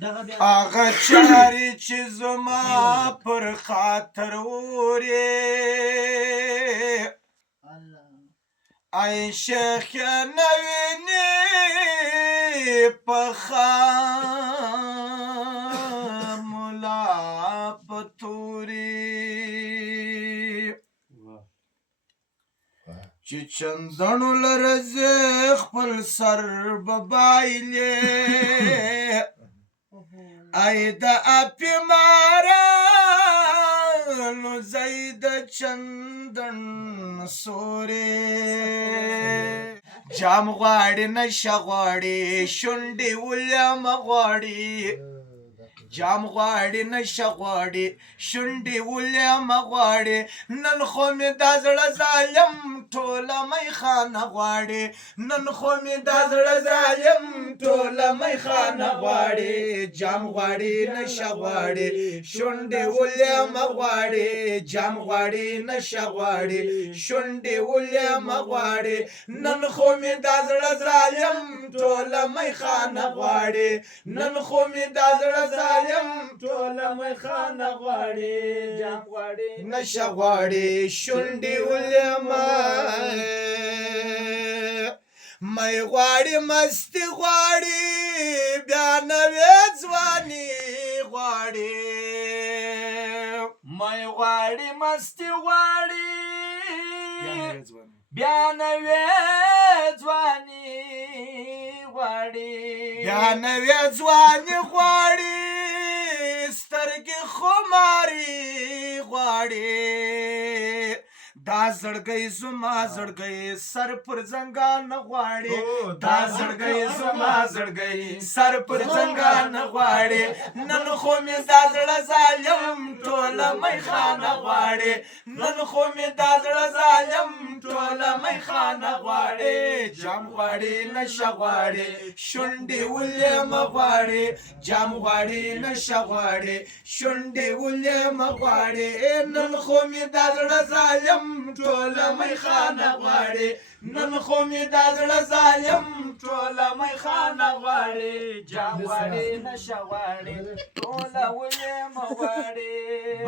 هغه چارې چې زما پر خاطر ورې ای شیخ نه وینې په خام ملا په تورې چې چندڼو لره زه خپل سر به بایلې ای د اپی مارانو زی د چندن سورې جام غواړي نشه غواړي شونډې ولیم غواړي جام غواړي نشه غواړي شونډې ولیم غواړي نن خو مې دا زړه ظالم ټوله میخانه غواړي نن خو مې دا زړه ظالم ټوله میخانه غواړي جام غواړي نشه غواړي شونډې ولیم غواړي جام غواړي نشه غواړي شونډې ولیم غواړي نن خو مې دا زړه ظالم ټوله میخانه غواړي نن خو مې دا زړه ظالم ټوله میخانه غواړي جام غواړي نشه غواړي شونډې ولیم مې غواړي مستي غواړي بیا نوې ځواني غواړي مې غواړي مستي غواړي بیا نوې ځواني غواړي بیا نوې ځواني غواړي سترګې خماري غواړي دا زړګی زما زړګی سر پر زنګان غواړي دا زړګی زما زړګی سر پر زنګان غواړي نن خو مې دا زړه ظالم ټوله میخانه غواړي نن خو مې دا زړه ظالم ټوله میخانه غواړي جام غواړي نشه غواړي شونډې ولیم غواړي جام غواړي نشه غواړي شونډې ولیم غواړي نن خو مې دا زړه ظالم ټوله میخانه غواړي نن خو مې دا زړه ظالم ټوله میخانه غواړي جام غواړي نشه غواړي ټوله ولیم غواړي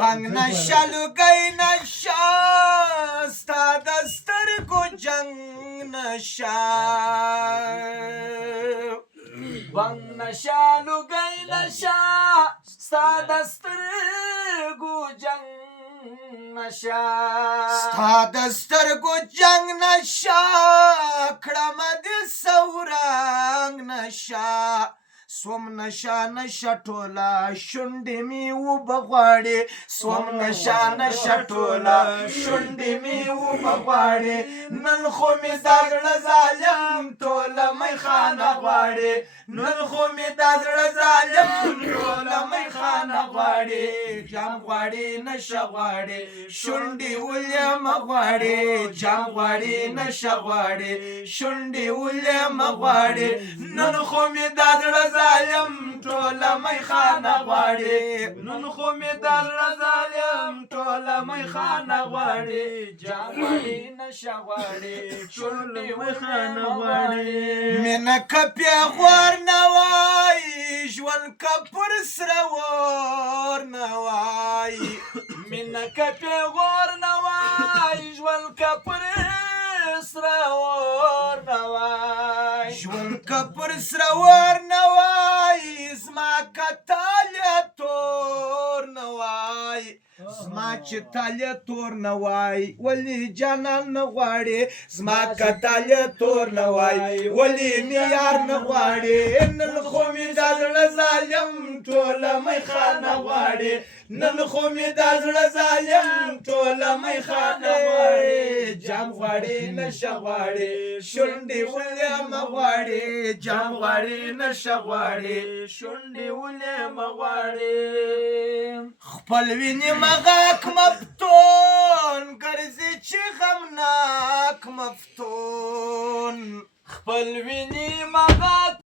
بنګ نشه لوګی نشه ستا د سترګو جنګ نشه بنګ نشه لوګی نشه ستا د سترګو جنګ نشه ستا د سترګو جنګ نشه کړم دې سورنګ نشه سوم نشه نشه ټوله شونډې مې اوبه غواړي سوم نشه نشه ټوله شونډې مې اوبه غواړي نن خو مې دا زړه ظالم ټوله میخانه غواړي نن خو مې دا زړه ظالم ټوله میخانه غواړي جام غواړي نشه غواړي شونډې ولیم غواړي جام غواړي نشه غواړي شونډې ولیم غواړي نن خو مې دا زړه ظالم ټوله میخانه غواړي نن خو مې دا زړه ظالم ټوله میخانه غواړي جام غواړي نشه غواړي شونډې میخانه غواړي مینه که پیغور نه وای ژوند که پر سره ور نه وای مینه که پیغور نه وای ژوند که پر سره ور نه وای ژوند که پر سره ور نه وای زما که تاله تور نه وای زما چې تاله تور نه وای ولې جانان نه غواړي زما که تاله تور نه وای ولې مې یار نه غواړي نن خو مې دا زړه ظالم ټوله میخانه غواړي نن خو مې دا زړه ظالم ټوله میخانه غواړي جام غواړي نشه غواړي شونډې ولیم غواړي جام غواړي نشه غواړي شونډې ولیم غواړي خپل ویني مغاک مفتون ګرځي چې غمناک مفتون خپل ویني مغاک